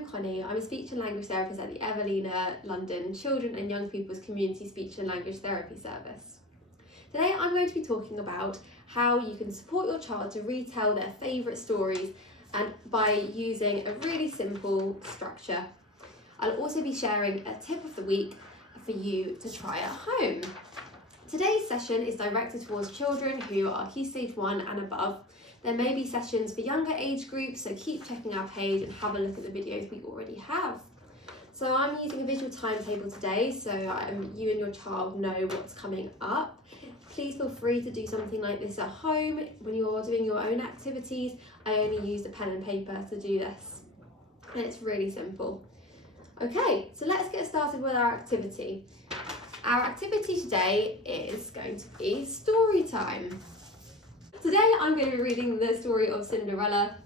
I'm Connie. I'm a speech and language therapist at the Evelina London Children and Young People's Community Speech and Language Therapy Service. Today I'm going to be talking about how you can support your child to retell their favourite stories and by using a really simple structure. I'll also be sharing a tip of the week for you to try at home. Today's session is directed towards children who are Key Stage 1 and above. There may be sessions for younger age groups, so keep checking our page and have a look at the videos we already have. So I'm using a visual timetable today, so you and your child know what's coming up. Please feel free to do something like this at home. When you're doing your own activities, I only use a pen and paper to do this. And it's really simple. Okay, so let's get started with our activity. Our activity today is going to be story time. Today I'm going to be reading the story of Cinderella,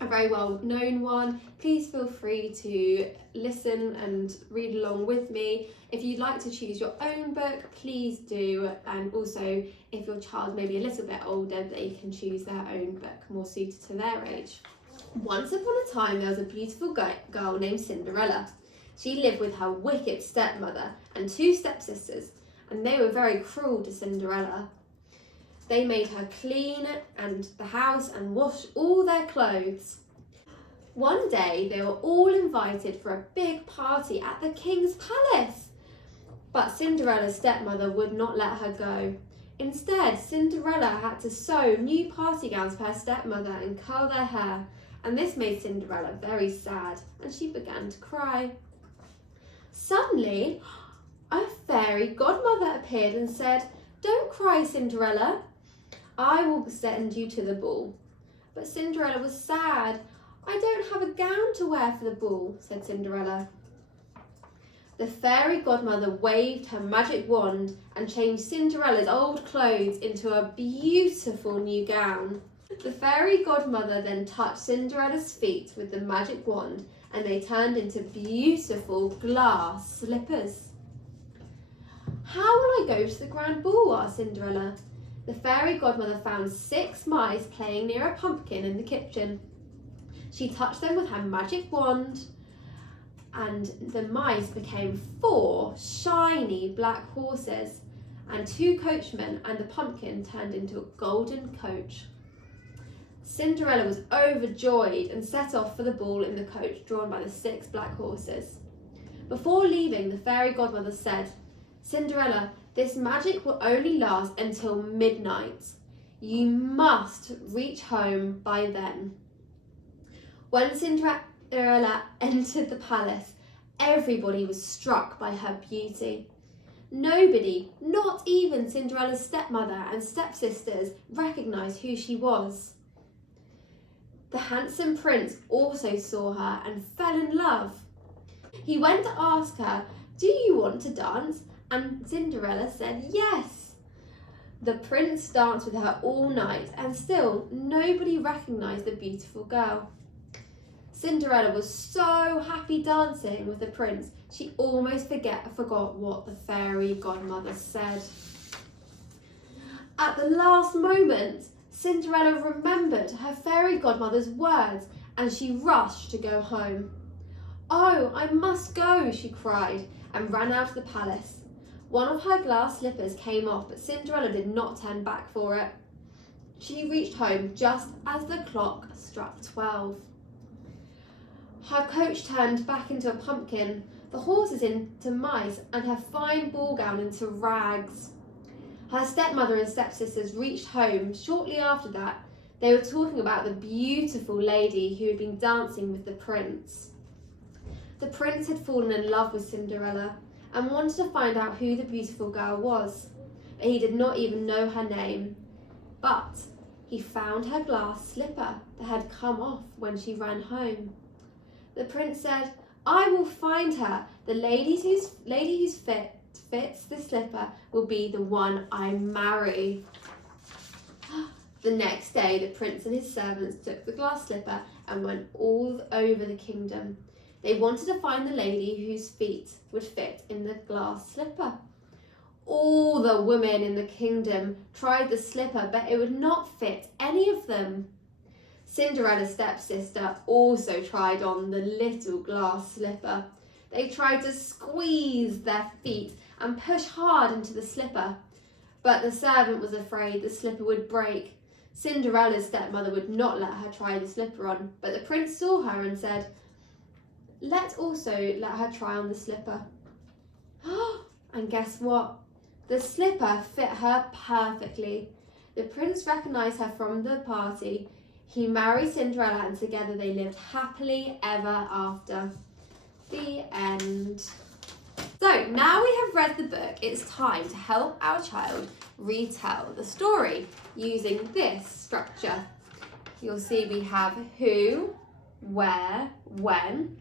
a very well known one. Please feel free to listen and read along with me. If you'd like to choose your own book, please do. And also, if your child may be a little bit older, they can choose their own book more suited to their age. Once upon a time, there was a beautiful girl named Cinderella. She lived with her wicked stepmother and two stepsisters, and they were very cruel to Cinderella. They made her clean the house and wash all their clothes. One day they were all invited for a big party at the king's palace. But Cinderella's stepmother would not let her go. Instead, Cinderella had to sew new party gowns for her stepmother and curl their hair. And this made Cinderella very sad, and she began to cry. Suddenly, a fairy godmother appeared and said, "Don't cry, Cinderella. I will send you to the ball." But Cinderella was sad. "I don't have a gown to wear for the ball," said Cinderella. The fairy godmother waved her magic wand and changed Cinderella's old clothes into a beautiful new gown. The fairy godmother then touched Cinderella's feet with the magic wand and they turned into beautiful glass slippers. "How will I go to the grand ball?" asked Cinderella. The fairy godmother found 6 mice playing near a pumpkin in the kitchen. She touched them with her magic wand and the mice became 4 shiny black horses and 2 coachmen, and the pumpkin turned into a golden coach. Cinderella was overjoyed and set off for the ball in the coach drawn by the 6 black horses. Before leaving, the fairy godmother said, "Cinderella, this magic will only last until midnight. You must reach home by then." When Cinderella entered the palace, everybody was struck by her beauty. Nobody, not even Cinderella's stepmother and stepsisters, recognised who she was. The handsome prince also saw her and fell in love. He went to ask her, "Do you want to dance?" And Cinderella said yes. The prince danced with her all night and still nobody recognised the beautiful girl. Cinderella was so happy dancing with the prince, she almost forgot what the fairy godmother said. At the last moment, Cinderella remembered her fairy godmother's words and she rushed to go home. "Oh, I must go," she cried and ran out of the palace. One of her glass slippers came off, but Cinderella did not turn back for it. She reached home just as the clock struck 12. Her coach turned back into a pumpkin, the horses into mice, and her fine ball gown into rags. Her stepmother and stepsisters reached home shortly after that. They were talking about the beautiful lady who had been dancing with the prince. The prince had fallen in love with Cinderella and wanted to find out who the beautiful girl was, but he did not even know her name. But he found her glass slipper that had come off when she ran home. The prince said, "I will find her. The lady whose fits the slipper will be the one I marry." The next day, the prince and his servants took the glass slipper and went all over the kingdom. They wanted to find the lady whose feet would fit in the glass slipper. All the women in the kingdom tried the slipper, but it would not fit any of them. Cinderella's stepsister also tried on the little glass slipper. They tried to squeeze their feet and push hard into the slipper, but the servant was afraid the slipper would break. Cinderella's stepmother would not let her try the slipper on, but the prince saw her and said, "Let's also let her try on the slipper." And guess what? The slipper fit her perfectly. The prince recognised her from the party. He married Cinderella and together they lived happily ever after. The end. So now we have read the book, it's time to help our child retell the story using this structure. You'll see we have who, where, when,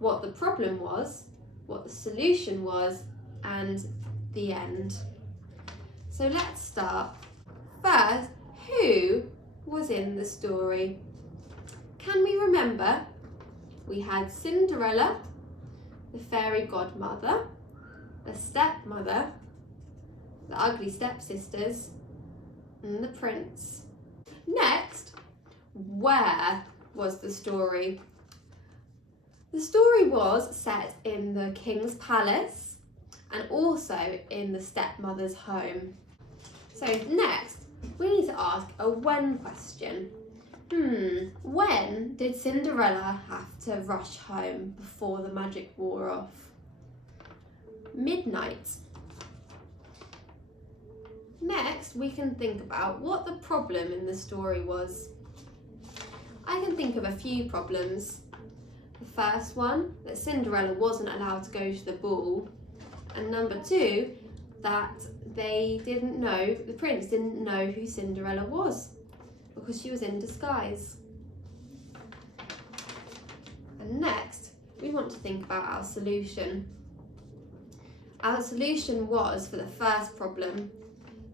what the problem was, what the solution was, and the end. So let's start. First, who was in the story? Can we remember? We had Cinderella, the fairy godmother, the stepmother, the ugly stepsisters, and the prince. Next, where was the story? The story was set in the king's palace and also in the stepmother's home. So next, we need to ask a when question. When did Cinderella have to rush home before the magic wore off? Midnight. Next, we can think about what the problem in the story was. I can think of a few problems. The first one, that Cinderella wasn't allowed to go to the ball. And number two, that the prince didn't know who Cinderella was because she was in disguise. And next, we want to think about our solution. Our solution was, for the first problem,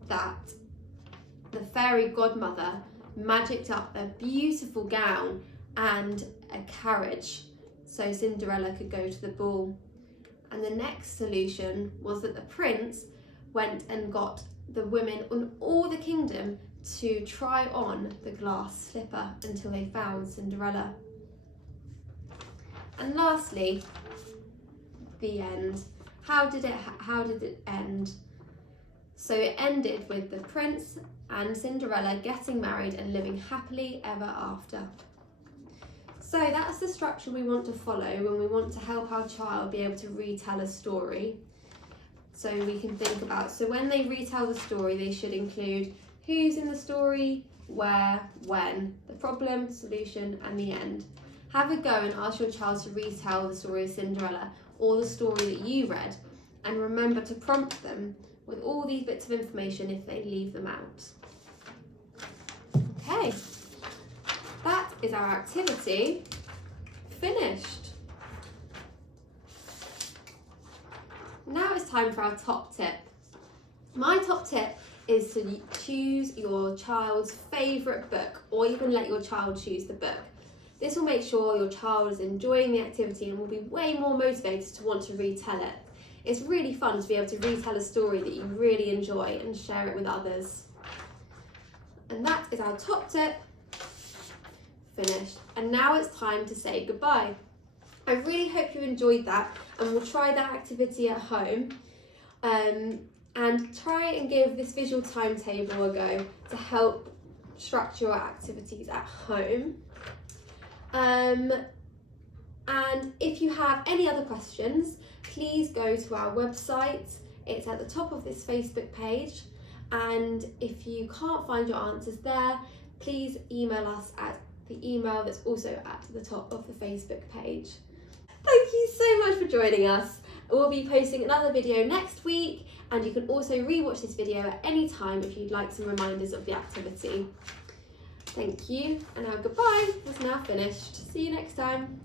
that the fairy godmother magicked up a beautiful gown and a carriage so Cinderella could go to the ball. And the next solution was that the prince went and got the women in all the kingdom to try on the glass slipper until they found Cinderella. And lastly, the end. How did it end? So it ended with the prince and Cinderella getting married and living happily ever after. So that's the structure we want to follow when we want to help our child be able to retell a story. So we can think about, so when they retell the story, they should include who's in the story, where, when, the problem, solution, and the end. Have a go and ask your child to retell the story of Cinderella or the story that you read, and remember to prompt them with all these bits of information if they leave them out. Okay, that is our activity finished. Now it's time for our top tip. My top tip is to choose your child's favourite book, or you can let your child choose the book. This will make sure your child is enjoying the activity and will be way more motivated to want to retell it. It's really fun to be able to retell a story that you really enjoy and share it with others. And that is our top tip finished. And now it's time to say goodbye. I really hope you enjoyed that, and we'll try that activity at home. And try and give this visual timetable a go to help structure your activities at home. And if you have any other questions, please go to our website. It's at the top of this Facebook page. And if you can't find your answers there, please email us at the email that's also at the top of the Facebook page. Thank you so much for joining us. We'll be posting another video next week, and you can also rewatch this video at any time if you'd like some reminders of the activity. Thank you, and our goodbye was now finished. See you next time.